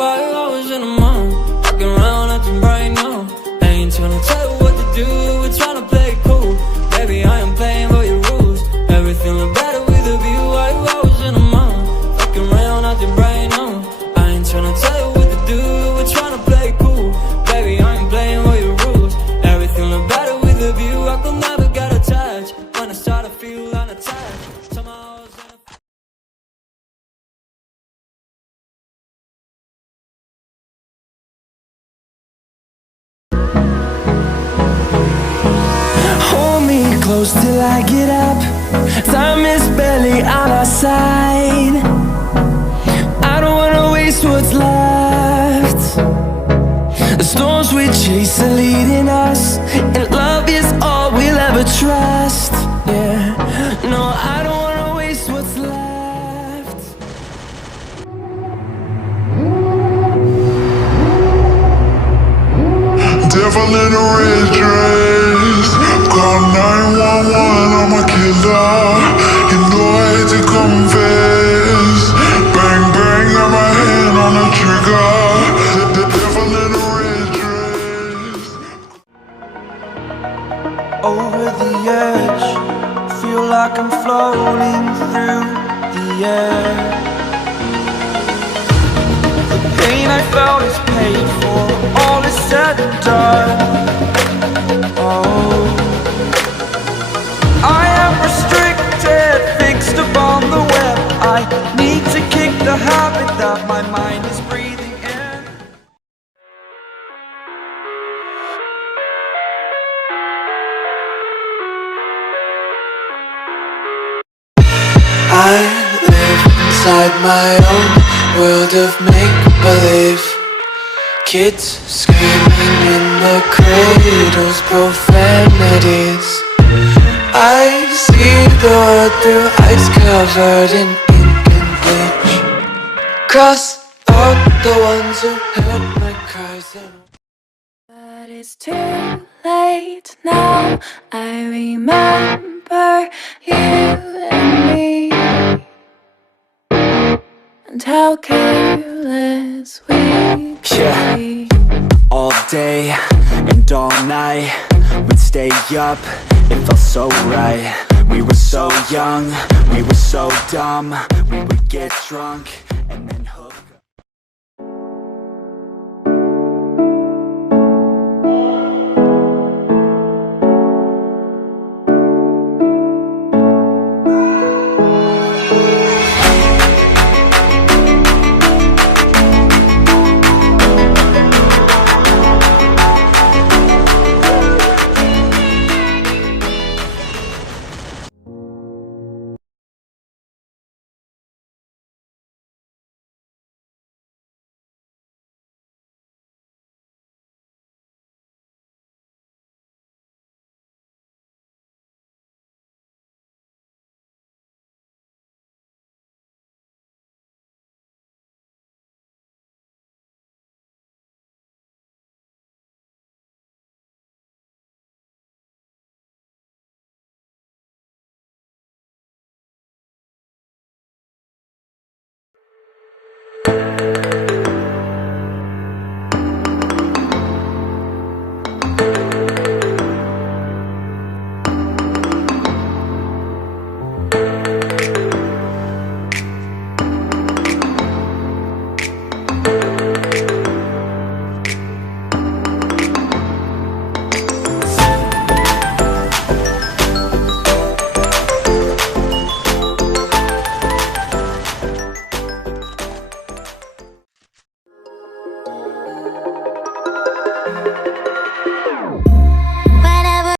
Why you always in the mood? Walking around acting right now. I ain't tryna tell you what to do, we're tryna play it cool. Baby, I am playing by your rules. Everything look better with a view. Why you always in the mood? Walking around acting right now. I ain't tryna tell you what to do, we're tryna play it cool. Baby, I ain't playing by your rules. Everything look better with a view. I could never get attached when I start to feel unattached. Somehow I was in a close till I get up. Time is barely on our side. I don't wanna waste what's left. The storms we chase are leading us, and love is all we'll ever trust. Yeah, no, I don't wanna waste what's left. Devil in a red dress, call 911, I'm a killer. You know I had to confess. Bang bang, got my hand on the trigger. The devil in a red dress. Over the edge, feel like I'm floating through the air. The pain I felt is paid for, all is said and done. Oh, I am restricted, fixed upon the web. I need to kick the habit that my mind is breathing in. I live inside my own world of make-believe. Kids screaming in the cradles, profanities. I see the world through ice covered in ink and bleach. Cross out the ones who heard my cries and... But it's too late now. I remember you and me, and how careless we be. All day and all night, we'd stay up, it felt so right. We were so young, we were so dumb. We would get drunk